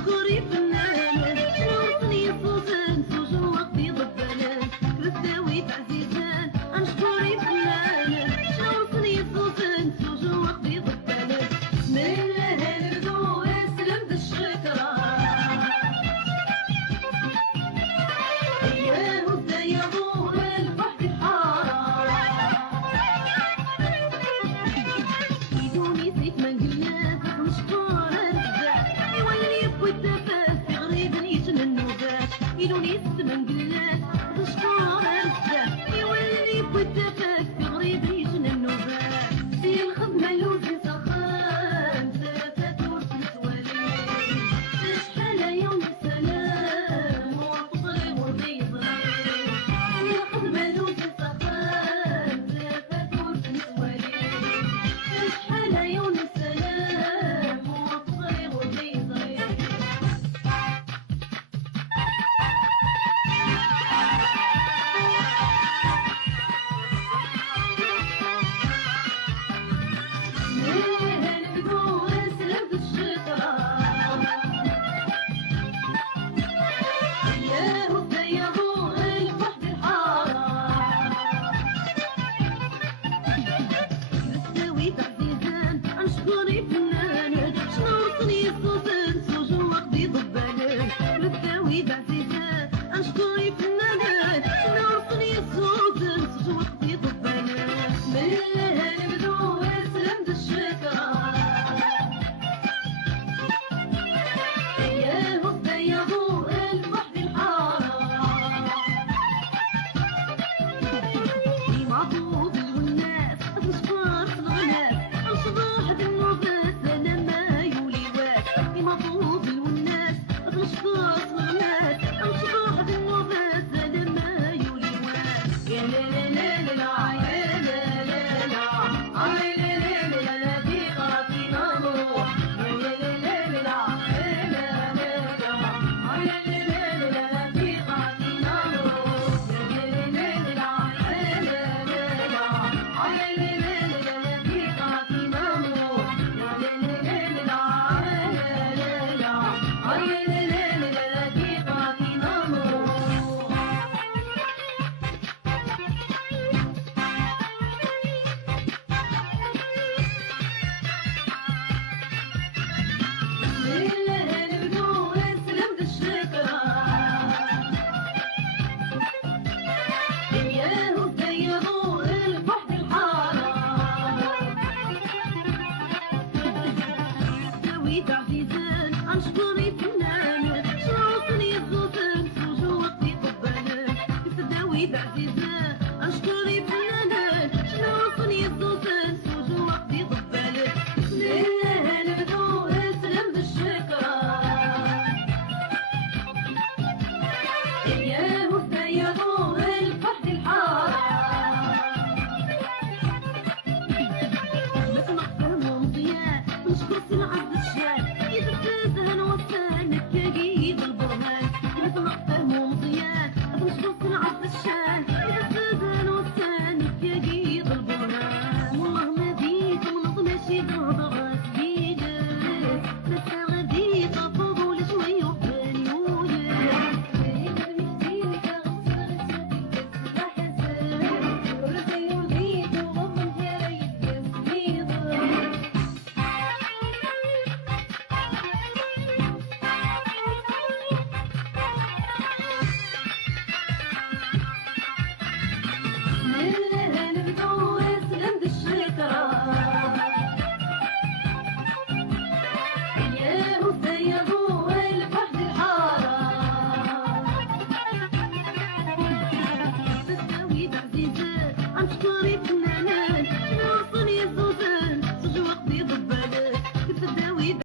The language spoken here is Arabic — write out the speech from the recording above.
مشكوري فنان شنوصني صوتن سوجن وقتي ضبان كرتاوي تعزيزان مشكوري فنان شنوصني صوتن سوجن وقتي ضبان بسم الله نبدو اسلم بالشكرى ايام الدنيا ضوء البحر الحارة يدوني زيت ما نقلناش مشكور الرزاق يولي بوالتفاس في غريب يتمنوباش يدوني زيت ما نقلناش مشكور الرزاق يولي بوالتفاس في غريب يتمنوباش في الخدمة لوزي سخان تفات ورسل توالي شحال يوم سلام وطغري وضي ظلي في الخدمة لوزي سخان تفات ورسل توالي شحال يوم سلام وطغري وضي ظلي نبدو نسلم بالشكرى ياهو الدياضو البحر الحارة نساوي تعزيزان مشكوري فنان شنوصني صوتن سوجن وقتي ضبان نساوي تعزيزان مشكوري فنان شنوصني صوتن سوجن وقتي ضبان بسم الله نبدو نسلم بالشكرى ايام الدياضو البحر الحارة معطوب الوناس مشكور الغناس الصباح بالنوبات لما يولي واس معطوب الوناس مشكور الغناس الصباح بالنوبات لما يولي واس يا لا لا لا لا يا لا لا لا يا لا لا لا في غرفنا نروح يا لا لا لا يا لا لا لا يا لا لا في غرفنا نروح يا لا لا لا يا لا لا في غرفنا نروح يا لا لا في غرفنا نروح لله نبدو نسلم بالشكرى اياه الدياضو البحر الحارة تساوي تعزيزان مشكوري فنان شنوصني صوتن سوجن وقتي ضبان تساوي تعزيزان مشكوري فنان شنوصني صوتن سوجن وقتي ضبان لله نبدو نسلم بالشكرى ايام الدياضو البحر الحارة مثل مقدر ممضيات نشكر